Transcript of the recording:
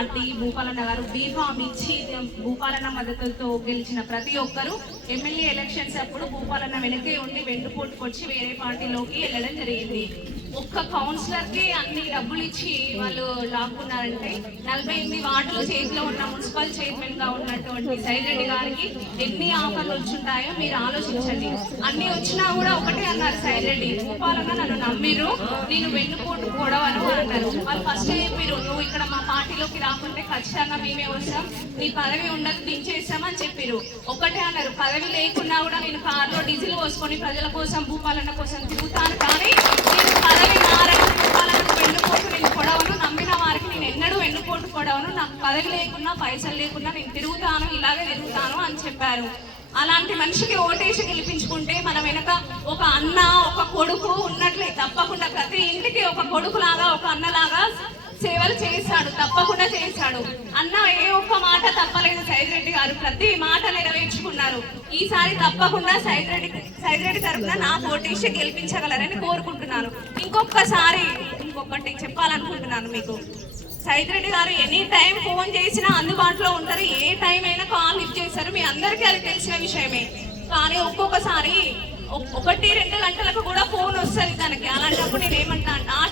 Party భూపాలన్న గారు B Pharm ఇచ్చి భూపాలన్న మద్దతులతో గెలిచిన ప్రతి ఒక్కరూ ఎమ్మెల్యే ఎలక్షన్స్ అప్పుడు భూపాలన్న వెనకే ఉండి వెంటుపోటుకు వచ్చి వేరే పార్టీలోకి వెళ్ళడం జరిగింది. ఒక్క కౌన్సిలర్ కి అన్ని డబ్బులు ఇచ్చి వాళ్ళు లాక్కున్నారంటే 48 వార్డులు చేతిలో ఉన్న మున్సిపల్ చైర్మన్ గా ఉన్నటువంటి సైరెడ్డి గారికి ఎన్ని ఆఫర్లు వచ్చుంటాయో మీరు ఆలోచించండి. అన్ని వచ్చినా కూడా ఒకటే అన్నారు సైరెడ్డి, భూపాలన్న నన్ను నమ్మిరు, నేను వెన్నుపోటు పొడవను అన్నారు. వాళ్ళు ఫస్ట్ చెప్పిరు, నువ్వు ఇక్కడ మా పార్టీలోకి రాకుంటే ఖచ్చితంగా మేమే వస్తాం, నీ పదవి ఉండదు దించేస్తామని చెప్పిరు. ఒకటే అన్నారు, పదవి లేకున్నా కూడా నేను కారులో డీజిల్ పోసుకొని ప్రజల కోసం భూపాలన్న కోసం తిరుగుతాను, కానీ నేను పదవి మారను, భూపాలన్నకు వెన్నుపోటు నేను పొడవను, నమ్మిన వారికి నేను ఎన్నడూ వెన్నుపోటు పొడవను, నాకు పదవి లేకున్నా పైసలు లేకున్నా నేను తిరుగుతాను, ఇలాగే తిరుగుతాను అని చెప్పారు. అలాంటి మనిషికి ఓటేసి గెలిపించుకుంటే మన వెనక ఒక అన్న ఒక కొడుకు ఉన్నట్లే తప్పకుండా ప్రతి ఇంటికి ఒక కొడుకులాగా ఒక అన్నలాగా సేవలు చేశాడు, తప్పకుండా చేశాడు. అన్న ఏ ఒక్క మాట తప్పలేదు, సైదిరెడ్డి గారు ప్రతి మాట నెరవేర్చుకున్నారు. ఈసారి తప్పకుండా సైదిరెడ్డి తరఫున నాకు ఓటేసి గెలిపించగలరని కోరుకుంటున్నాను. ఇంకొకటి చెప్పాలనుకుంటున్నాను మీకు, సైదిరెడ్డి గారు ఎనీ టైం ఫోన్ చేసినా అందుబాటులో ఉంటారు, ఏ టైం అయినా కాల్ లిఫ్ట్ చేస్తారు, మీ అందరికీ అది తెలిసిన విషయమే. కానీ ఒక్కొక్కసారి 1-2 గంటలకు కూడా ఫోన్ వస్తుంది తనకి. అలాంటప్పుడు నేను ఏమంటాను, ఆ